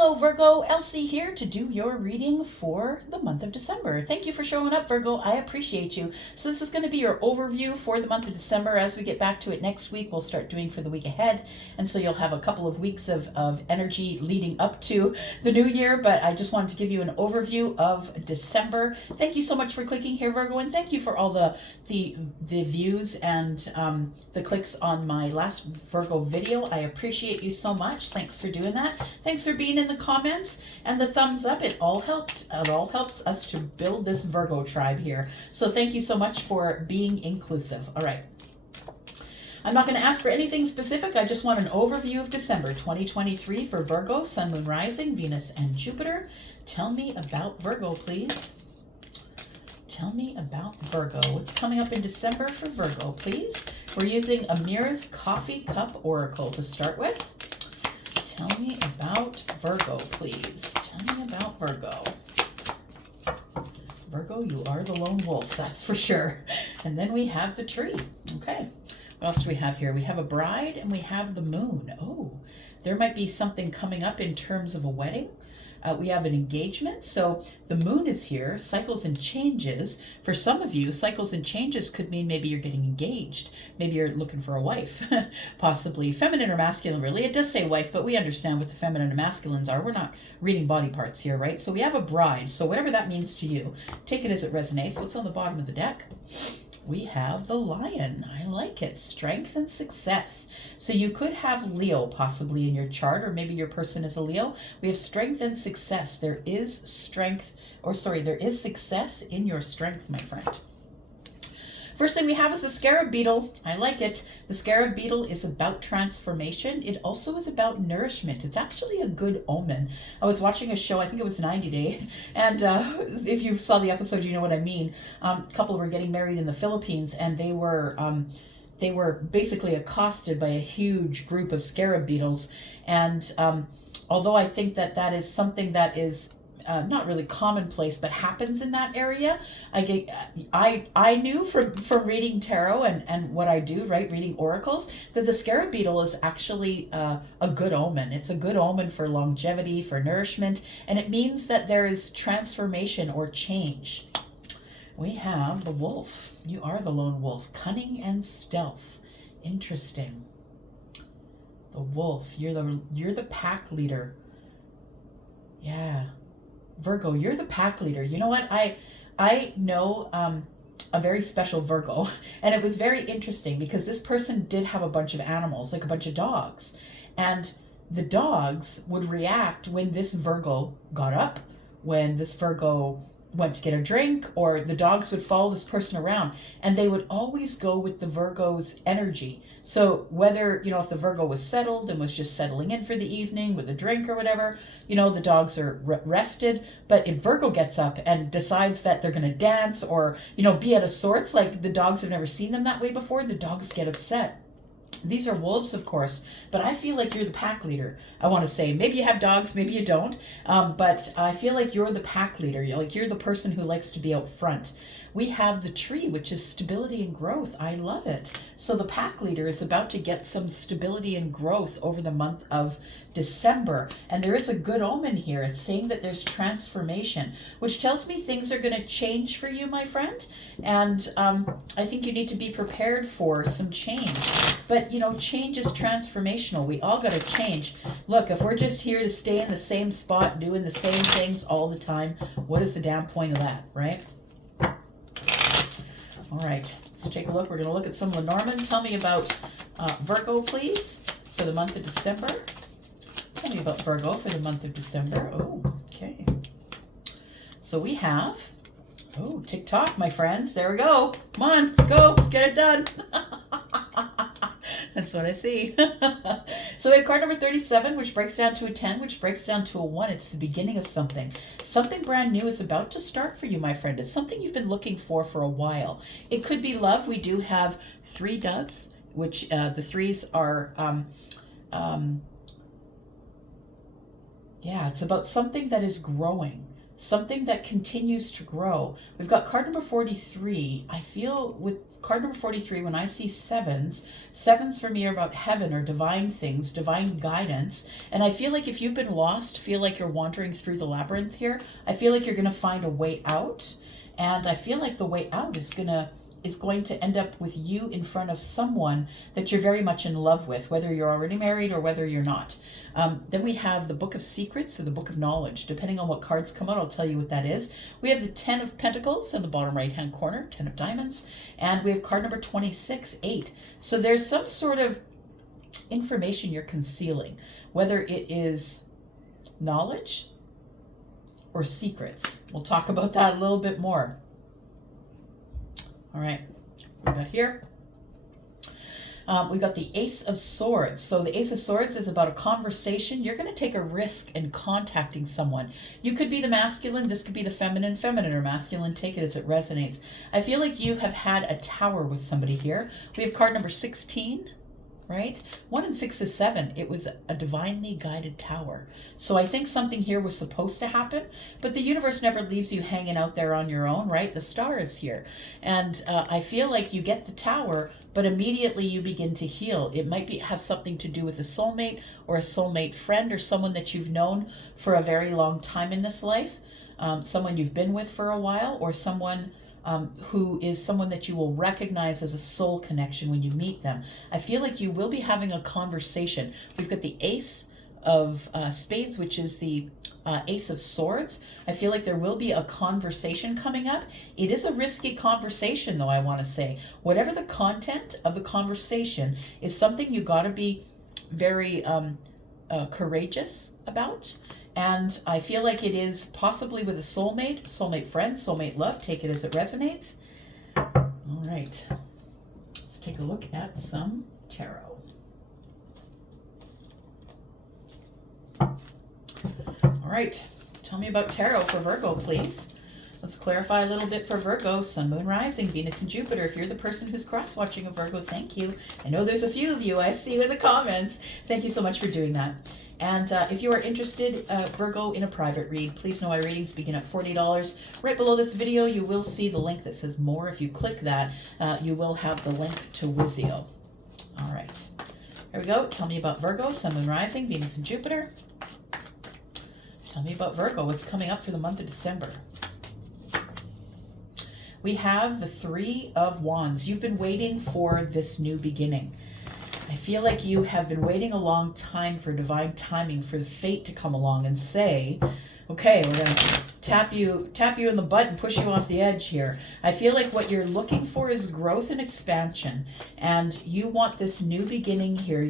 Hello Virgo, Elsie here to do your reading for the month of December. Thank you for showing up, Virgo. I appreciate you. So this is going to be your overview for the month of December. As we get back to it next week, we'll start doing for the week ahead. And so you'll have a couple of weeks of energy leading up to the new year. But I just wanted to give you an overview of December. Thank you so much for clicking here, Virgo. And thank you for all the views and the clicks on my last Virgo video. I appreciate you so much. Thanks for doing that. Thanks for being in the comments and the thumbs up. It all helps. It all helps us to build this Virgo tribe here. So thank you so much for being inclusive. All right. I'm not going to ask for anything specific. I just want an overview of December 2023 for Virgo, Sun, Moon, Rising, Venus, and Jupiter. Tell me about Virgo, please. Tell me about Virgo. What's coming up in December for Virgo, please? We're using Amira's Coffee Cup Oracle to start with. Tell me about Virgo, please. Tell me about Virgo. Virgo, you are the lone wolf, that's for sure. And then we have the tree. Okay. What else do we have here? We have a bride and we have the moon. Oh, there might be something coming up in terms of a wedding. We have an engagement. So the moon is here, cycles and changes. For some of you, cycles and changes could mean maybe you're getting engaged. Maybe you're looking for a wife, possibly feminine or masculine, really. It does say wife, but we understand what the feminine and masculines are. We're not reading body parts here, right? So we have a bride. So whatever that means to you, take it as it resonates. What's on the bottom of the deck? We have the lion. I like it. Strength and success. So you could have Leo possibly in your chart, or maybe your person is a Leo. We have strength and success. There is strength, or sorry, there is success in your strength, my friend. First thing we have is a scarab beetle. I like it. The scarab beetle is about transformation. It also is about nourishment. It's actually a good omen. I was watching a show, I think it was 90 Day, and if you saw the episode, you know what I mean. A couple were getting married in the Philippines, and they were basically accosted by a huge group of scarab beetles. And although I think that that is something that is not really commonplace, but happens in that area. I knew from reading tarot and what I do, right, reading oracles, that the scarab beetle is actually a good omen. It's a good omen for longevity, for nourishment, and it means that there is transformation or change. We have the wolf. You are the lone wolf. Cunning and stealth. Interesting. The wolf. You're the pack leader. Yeah. Virgo, you're the pack leader. You know what? I know a very special Virgo, and it was very interesting because this person did have a bunch of animals, like a bunch of dogs, and the dogs would react when this Virgo got up, when this Virgo went to get a drink, or the dogs would follow this person around, and they would always go with the Virgo's energy. So whether, you know, if the Virgo was settled and was just settling in for the evening with a drink or whatever, you know, the dogs are rested. But if Virgo gets up and decides that they're going to dance or, you know, be out of sorts, like the dogs have never seen them that way before, the dogs get upset. These are wolves, of course, but I feel like you're the pack leader. I want to say, maybe you have dogs, maybe you don't, but I feel like you're the pack leader. You're the person who likes to be out front. We have the tree, which is stability and growth. I love it. So the pack leader is about to get some stability and growth over the month of December. And there is a good omen here. It's saying that there's transformation, which tells me things are going to change for you, my friend. And I think you need to be prepared for some change. But, you know, change is transformational. We all got to change. Look, if we're just here to stay in the same spot, doing the same things all the time, what is the damn point of that, right? All right, let's take a look. We're going to look at some Lenormand. Tell me about Virgo, please, for the month of December. Tell me about Virgo for the month of December. Oh, okay. So we have, oh, TikTok, my friends. There we go. Come on, let's go. Let's get it done. That's what I see. So we have card number 37, which breaks down to a 10, which breaks down to a 1. It's the beginning of something. Something brand new is about to start for you, my friend. It's something you've been looking for a while. It could be love. We do have 3 doves, which the 3s are, yeah, it's about something that is growing. something that continues to grow. We've got card number 43. I feel with card number 43, when I see sevens, sevens for me are about heaven or divine things, divine guidance. And I feel like if you've been lost, feel like you're wandering through the labyrinth here, I feel like you're going to find a way out. And I feel like the way out is going to end up with you in front of someone that you're very much in love with, whether you're already married or whether you're not. Then we have the Book of Secrets or the Book of Knowledge. Depending on what cards come out, I'll tell you what that is. We have the 10 of Pentacles in the bottom right-hand corner, 10 of Diamonds, and we have card number 26, 8. So there's some sort of information you're concealing, whether it is knowledge or secrets. We'll talk about that a little bit more. All right, what we got here? We got the Ace of Swords. So the Ace of Swords is about a conversation. You're going to take a risk in contacting someone. You could be the masculine. This could be the feminine. Feminine or masculine. Take it as it resonates. I feel like you have had a tower with somebody here. We have card number 16. Right? 1 and 6 is 7. It was a divinely guided tower. So I think something here was supposed to happen, but the universe never leaves you hanging out there on your own, right? The star is here. And I feel like you get the tower, but immediately you begin to heal. It might have something to do with a soulmate or a soulmate friend or someone that you've known for a very long time in this life, someone you've been with for a while, or someone who is someone that you will recognize as a soul connection when you meet them. I feel like you will be having a conversation. We've got the Ace of Spades, which is the Ace of Swords. I feel like there will be a conversation coming up. It is a risky conversation, though, I want to say. Whatever the content of the conversation is something you got to be very courageous about. And I feel like it is possibly with a soulmate, soulmate friend, soulmate love. Take it as it resonates. All right. Let's take a look at some tarot. All right. Tell me about tarot for Virgo, please. Let's clarify a little bit for Virgo. Sun, Moon, Rising, Venus, and Jupiter. If you're the person who's cross-watching a Virgo, thank you. I know there's a few of you. I see you in the comments. Thank you so much for doing that. And if you are interested, Virgo, in a private read, please know my readings begin at $40. Right below this video, you will see the link that says more. If you click that, you will have the link to Wizio. All right. Here we go. Tell me about Virgo, Sun, Moon, Rising, Venus, and Jupiter. Tell me about Virgo. What's coming up for the month of December? We have the 3 of Wands. You've been waiting for this new beginning. I feel like you have been waiting a long time for divine timing, for the fate to come along and say, okay, we're going to tap you in the butt and push you off the edge here. I feel like what you're looking for is growth and expansion, and you want this new beginning here.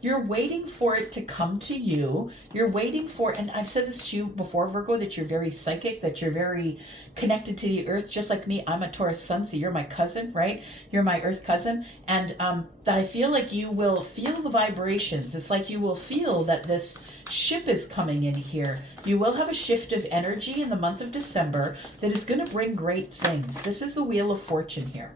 You're waiting for it to come to you. You're waiting for, and I've said this to you before, Virgo, that you're very psychic, that you're very connected to the earth, just like me. I'm a Taurus sun, so you're my cousin, right? You're my earth cousin, and that I feel like you will feel the vibrations. It's like you will feel that this ship is coming in here. You will have a shift of energy in the month of December that is going to bring great things. This is the Wheel of Fortune here.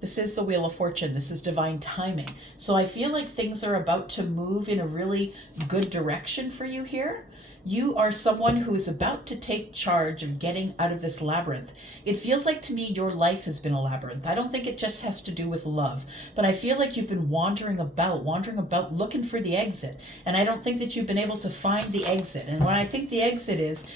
This is the Wheel of Fortune. This is divine timing. So I feel like things are about to move in a really good direction for you here. You are someone who is about to take charge of getting out of this labyrinth. It feels like to me your life has been a labyrinth. I don't think it just has to do with love, but I feel like you've been wandering about looking for the exit. And I don't think that you've been able to find the exit. And what I think the exit is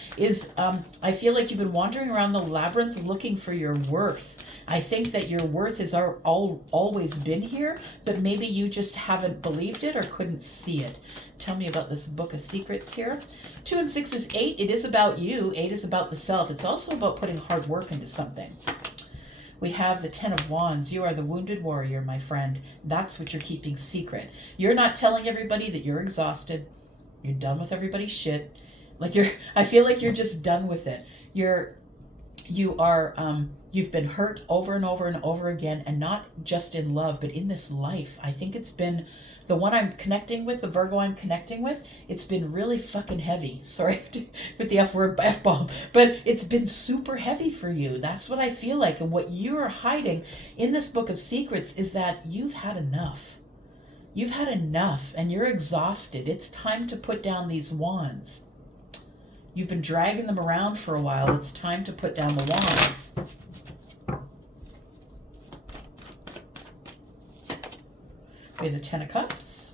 I feel like you've been wandering around the labyrinth looking for your worth. I think that your worth has always been here, but maybe you just haven't believed it or couldn't see it. Tell me about this Book of Secrets here. 2 and 6 is 8. It is about you. 8 is about the self. It's also about putting hard work into something. We have the 10 of Wands. You are the wounded warrior, my friend. That's what you're keeping secret. You're not telling everybody that you're exhausted. You're done with everybody's shit. I feel like you're just done with it. You've been hurt over and over and over again, and not just in love, but in this life. I think it's been the one I'm connecting with, the Virgo I'm connecting with, it's been really fucking heavy. Sorry with the F-bomb, but it's been super heavy for you. That's what I feel like. And what you're hiding in this Book of Secrets is that you've had enough. You've had enough and you're exhausted. It's time to put down these wands. You've been dragging them around for a while. It's time to put down the wands. We have the Ten of Cups.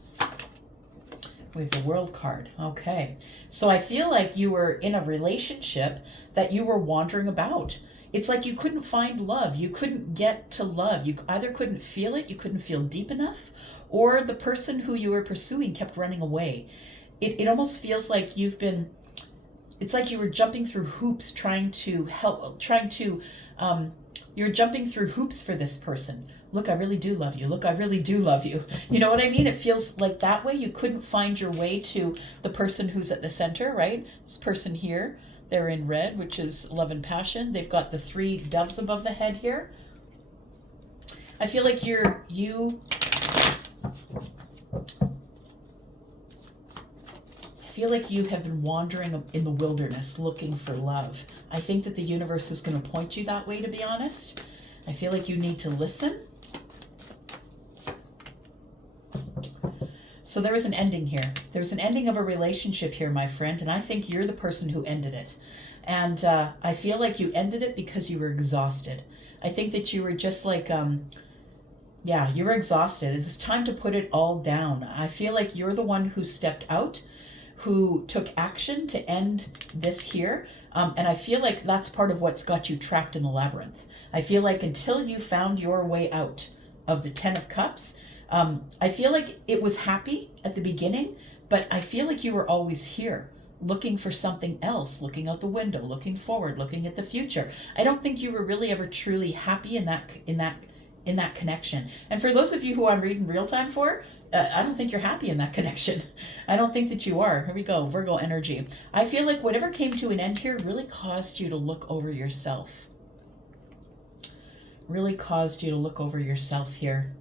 We have the World card. Okay. So I feel like you were in a relationship that you were wandering about. It's like you couldn't find love. You couldn't get to love. You either couldn't feel it, you couldn't feel deep enough, or the person who you were pursuing kept running away. It almost feels like it's like you were jumping through hoops trying to you're jumping through hoops for this person. Look, I really do love you. Look, I really do love you. You know what I mean? It feels like that way you couldn't find your way to the person who's at the center, right? This person here, they're in red, which is love and passion. They've got the 3 doves above the head here. I feel like you have been wandering in the wilderness looking for love. I think that the universe is going to point you that way, to be honest. I feel like you need to listen. So there was an ending here. There was an ending of a relationship here, my friend, and I think you're the person who ended it. And I feel like you ended it because you were exhausted. I think that you were just like, you were exhausted. It was time to put it all down. I feel like you're the one who stepped out, who took action to end this here. And I feel like that's part of what's got you trapped in the labyrinth. I feel like until you found your way out of the 10 of Cups, I feel like it was happy at the beginning, but I feel like you were always here looking for something else, looking out the window, looking forward, looking at the future. I don't think you were really ever truly happy in that connection. And for those of you who I'm reading real time for, I don't think you're happy in that connection. I don't think that you are. Here we go, Virgo energy. I feel like whatever came to an end here really caused you to look over yourself. Really caused you to look over yourself here.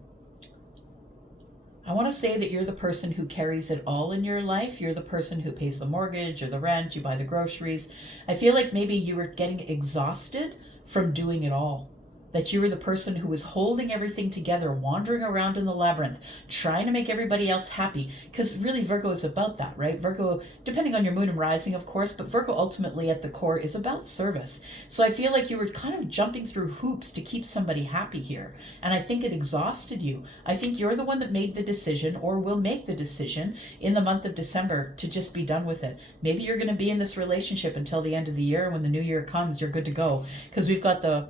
I want to say that you're the person who carries it all in your life. You're the person who pays the mortgage or the rent, you buy the groceries. I feel like maybe you were getting exhausted from doing it all. That you were the person who was holding everything together, wandering around in the labyrinth, trying to make everybody else happy. Because really Virgo is about that, right? Virgo, depending on your moon and rising, of course, but Virgo ultimately at the core is about service. So I feel like you were kind of jumping through hoops to keep somebody happy here. And I think it exhausted you. I think you're the one that made the decision or will make the decision in the month of December to just be done with it. Maybe you're going to be in this relationship until the end of the year. When the new year comes, you're good to go. Because we've got the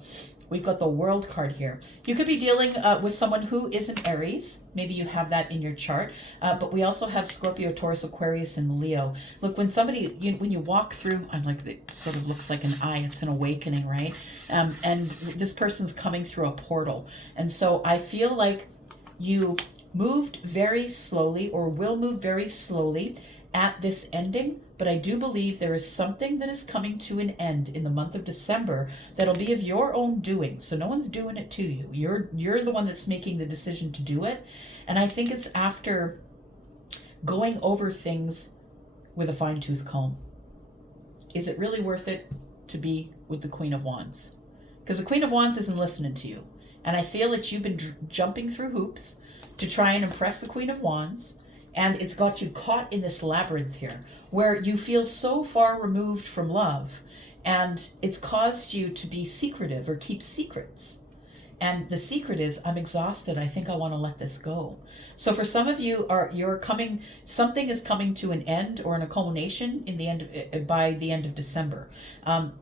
World card here. You could be dealing with someone who is an Aries. Maybe you have that in your chart. But we also have Scorpio, Taurus, Aquarius, and Leo. Look, when when you walk through, I'm like, it sort of looks like an eye. It's an awakening, right? And this person's coming through a portal. And so I feel like you moved very slowly or will move very slowly at this ending, but I do believe there is something that is coming to an end in the month of December that'll be of your own doing. So no one's doing it to you. You're the one that's making the decision to do it. And I think it's after going over things with a fine-tooth comb. Is it really worth it to be with the Queen of Wands? Because the Queen of Wands isn't listening to you. And I feel that you've been jumping through hoops to try and impress the Queen of Wands. And it's got you caught in this labyrinth here where you feel so far removed from love, and it's caused you to be secretive or keep secrets. And the secret is, I'm exhausted. I think I want to let this go. So for some of you, something is coming to an end or in a culmination by the end of December.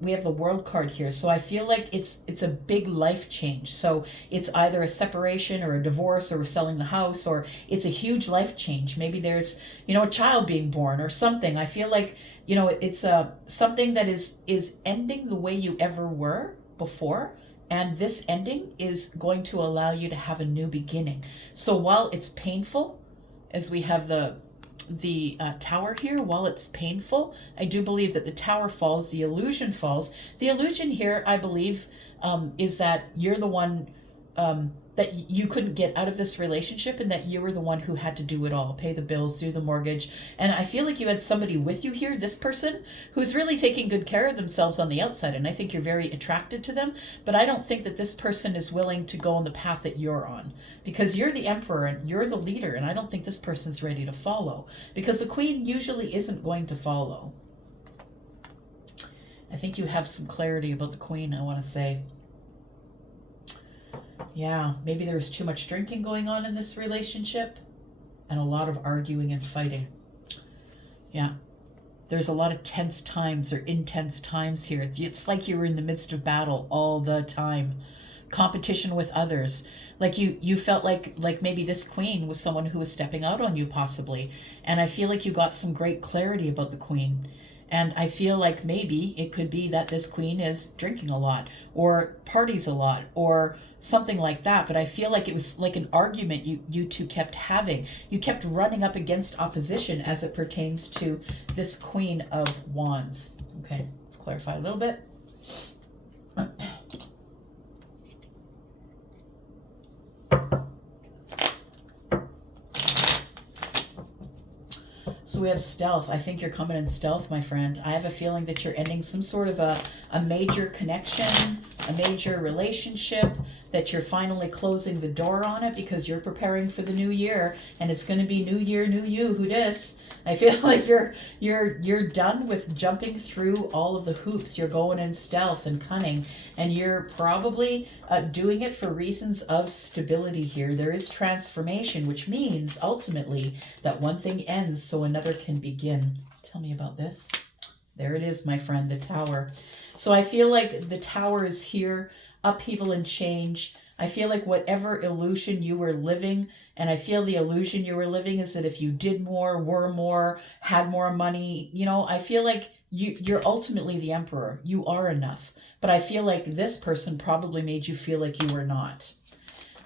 We have the World card here. So I feel like it's a big life change. So it's either a separation or a divorce or selling the house, or it's a huge life change. Maybe there's, a child being born or something. I feel like, it's something that is ending the way you ever were before. And this ending is going to allow you to have a new beginning. So while it's painful, as we have the tower here, while it's painful, I do believe that the tower falls, the illusion falls. The illusion here, I believe, is that you're the one, that you couldn't get out of this relationship, and that you were the one who had to do it all, pay the bills, do the mortgage. And I feel like you had somebody with you here, this person, who's really taking good care of themselves on the outside. And I think you're very attracted to them, but I don't think that this person is willing to go on the path that you're on, because you're the emperor and you're the leader. And I don't think this person's ready to follow, because the queen usually isn't going to follow. I think you have some clarity about the Queen, I want to say. Yeah, maybe there was too much drinking going on in this relationship and a lot of arguing and fighting. Yeah. There's a lot of tense times or intense times here. It's like you were in the midst of battle all the time. Competition with others. Like you felt like maybe this queen was someone who was stepping out on you possibly. And I feel like you got some great clarity about the queen. And I feel like maybe it could be that this queen is drinking a lot or parties a lot or something like that. But I feel like it was like an argument you two kept having. You kept running up against opposition as it pertains to this Queen of Wands. Okay, let's clarify a little bit. So we have stealth. I think you're coming in stealth, my friend. I have a feeling that you're ending some sort of a major connection, a major relationship, that you're finally closing the door on it because you're preparing for the new year, and it's going to be new year, new you. Who dis? I feel like you're done with jumping through all of the hoops. You're going in stealth and cunning, and you're probably doing it for reasons of stability here. There is transformation, which means ultimately that one thing ends so another can begin. Tell me about this. There it is, my friend, the Tower. So I feel like the Tower is here, upheaval and change. I feel like whatever illusion you were living, and I feel the illusion you were living is that if you did more, were more, had more money, you know, I feel like you're ultimately the emperor. You are enough. But I feel like this person probably made you feel like you were not.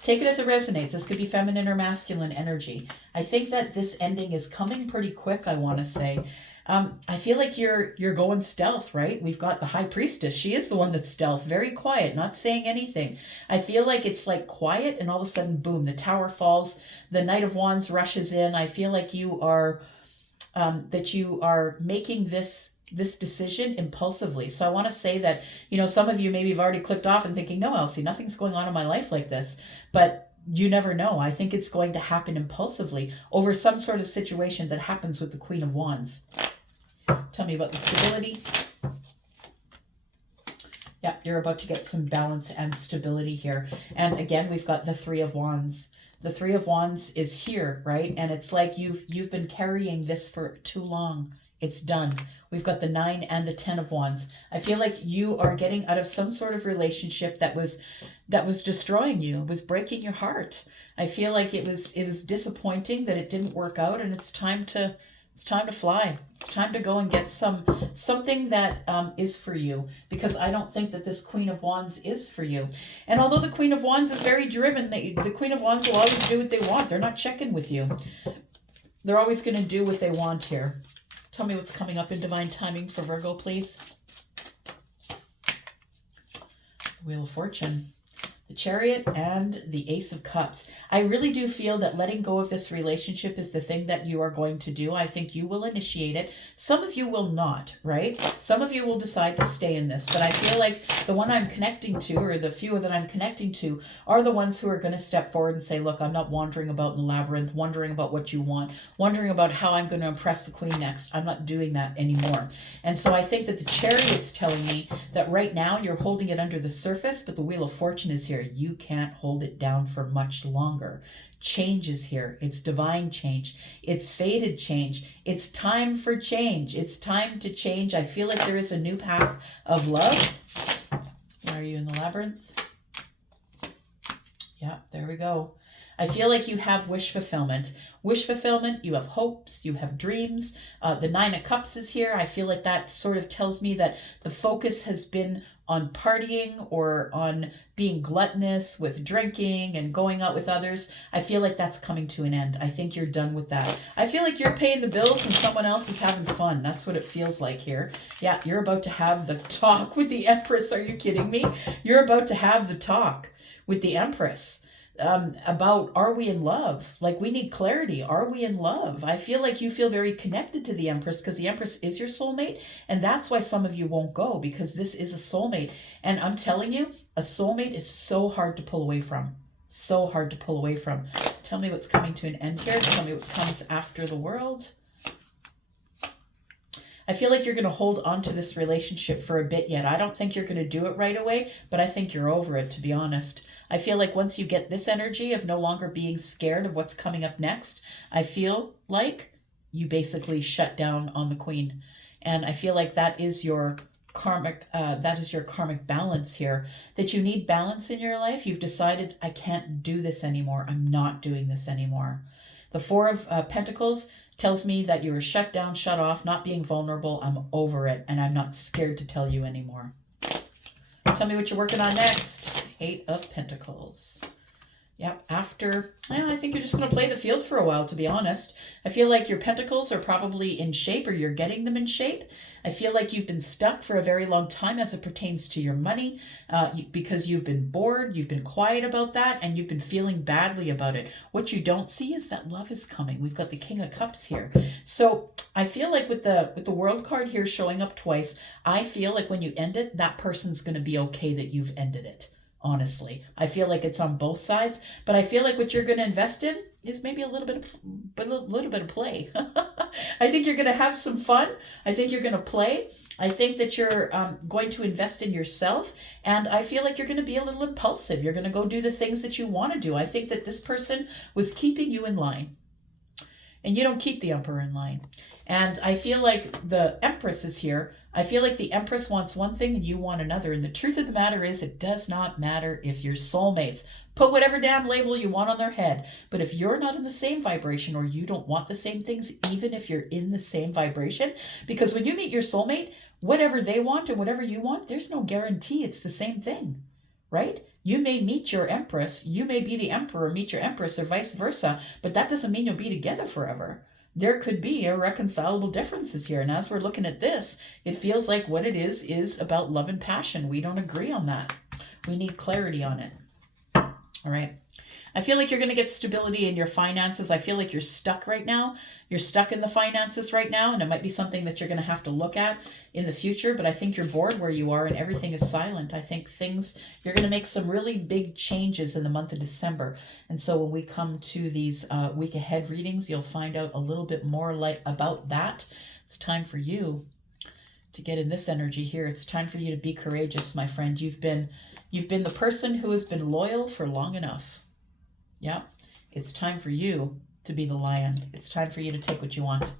Take it as it resonates. This could be feminine or masculine energy. I think that this ending is coming pretty quick, I want to say. I feel like you're going stealth, right? We've got the High Priestess. She is the one that's stealth, very quiet, not saying anything. I feel like it's like quiet, and all of a sudden, boom, the Tower falls. The Knight of Wands rushes in. I feel like you are making this decision impulsively. So I want to say that, you know, some of you maybe have already clicked off and thinking, no, Elsie, nothing's going on in my life like this. But you never know. I think it's going to happen impulsively over some sort of situation that happens with the Queen of Wands. Tell me about the stability. Yeah, you're about to get some balance and stability here. And again, we've got the Three of Wands. The Three of Wands is here, right? And it's like you've been carrying this for too long. It's done. We've got the 9 and the 10 of Wands. I feel like you are getting out of some sort of relationship that was destroying you, was breaking your heart. I feel like it was disappointing that it didn't work out, and it's time to fly. It's time to go and get something that is for you, because I don't think that this Queen of Wands is for you. And although the Queen of Wands is very driven, the Queen of Wands will always do what they want. They're not checking with you. They're always going to do what they want here. Tell me what's coming up in divine timing for Virgo, please. Wheel of Fortune, the Chariot, and the Ace of Cups. I really do feel that letting go of this relationship is the thing that you are going to do. I think you will initiate it. Some of you will not, right? Some of you will decide to stay in this, but I feel like the one I'm connecting to, or the few that I'm connecting to, are the ones who are going to step forward and say, look, I'm not wandering about in the labyrinth, wondering about what you want, wondering about how I'm going to impress the Queen next. I'm not doing that anymore. And so I think that the Chariot's telling me that right now you're holding it under the surface, but the Wheel of Fortune is here. You can't hold it down for much longer. Change is here. It's divine change. It's fated change. It's time for change. It's time to change. I feel like there is a new path of love. Where are you in the labyrinth? Yeah, there we go. I feel like you have wish fulfillment. Wish fulfillment, you have hopes, you have dreams. The 9 of Cups is here. I feel like that sort of tells me that the focus has been on partying or on being gluttonous with drinking and going out with others. I feel like that's coming to an end. I think you're done with that. I feel like you're paying the bills and someone else is having fun. That's what it feels like here. Yeah, you're about to have the talk with the Empress. Are you kidding me? You're about to have the talk with the Empress. About, are we in love? Like, we need clarity. Are we in love? I feel like you feel very connected to the Empress because the Empress is your soulmate. And that's why some of you won't go, because this is a soulmate. And I'm telling you, a soulmate is so hard to pull away from. So hard to pull away from. Tell me what's coming to an end here. Tell me what comes after the world. I feel like you're going to hold on to this relationship for a bit yet. I don't think you're going to do it right away, but I think you're over it, to be honest. I feel like once you get this energy of no longer being scared of what's coming up next, I feel like you basically shut down on the Queen. And I feel like that is your karmic balance here, that you need balance in your life. You've decided, I can't do this anymore. I'm not doing this anymore. The Four of Pentacles tells me that you were shut down, shut off, not being vulnerable. I'm over it, and I'm not scared to tell you anymore. Tell me what you're working on next. Eight of Pentacles. Yep, I think you're just going to play the field for a while, to be honest. I feel like your pentacles are probably in shape, or you're getting them in shape. I feel like you've been stuck for a very long time as it pertains to your money, because you've been bored, you've been quiet about that, and you've been feeling badly about it. What you don't see is that love is coming. We've got the King of Cups here. So I feel like with the World card here showing up twice, I feel like when you end it, that person's going to be okay that you've ended it. Honestly, I feel like it's on both sides, but I feel like what you're going to invest in is maybe a little bit of play. I think you're going to have some fun. I think you're going to play. I think that you're going to invest in yourself, and I feel like you're going to be a little impulsive. You're going to go do the things that you want to do. I think that this person was keeping you in line, and you don't keep the Emperor in line. And I feel like the Empress is here. I feel like the Empress wants one thing and you want another. And the truth of the matter is, it does not matter if you're soulmates. Put whatever damn label you want on their head. But if you're not in the same vibration, or you don't want the same things, even if you're in the same vibration, because when you meet your soulmate, whatever they want and whatever you want, there's no guarantee it's the same thing, right? You may meet your Empress, you may be the Emperor, meet your Empress, or vice versa, but that doesn't mean you'll be together forever. There could be irreconcilable differences here. And as we're looking at this, it feels like what it is about love and passion. We don't agree on that. We need clarity on it. All right. I feel like you're going to get stability in your finances. I feel like you're stuck right now. You're stuck in the finances right now, and it might be something that you're going to have to look at in the future, but I think you're bored where you are and everything is silent. I think you're going to make some really big changes in the month of December. And so when we come to these week ahead readings, you'll find out a little bit more about that. It's time for you to get in this energy here. It's time for you to be courageous, my friend. You've been the person who has been loyal for long enough. Yeah, it's time for you to be the lion. It's time for you to take what you want.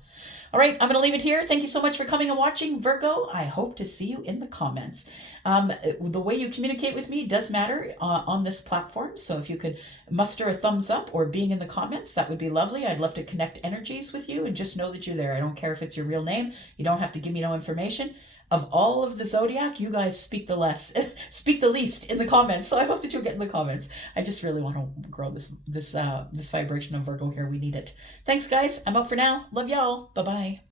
All right, I'm going to leave it here. Thank you so much for coming and watching, Virgo. I hope to see you in the comments. The way you communicate with me does matter on this platform. So if you could muster a thumbs up or being in the comments, that would be lovely. I'd love to connect energies with you and just know that you're there. I don't care if it's your real name. You don't have to give me no information. Of all of the zodiac, you guys speak the least in the comments. So I hope that you'll get in the comments. I just really want to grow this vibration of Virgo here. We need it. Thanks, guys. I'm out for now. Love y'all. Bye-bye.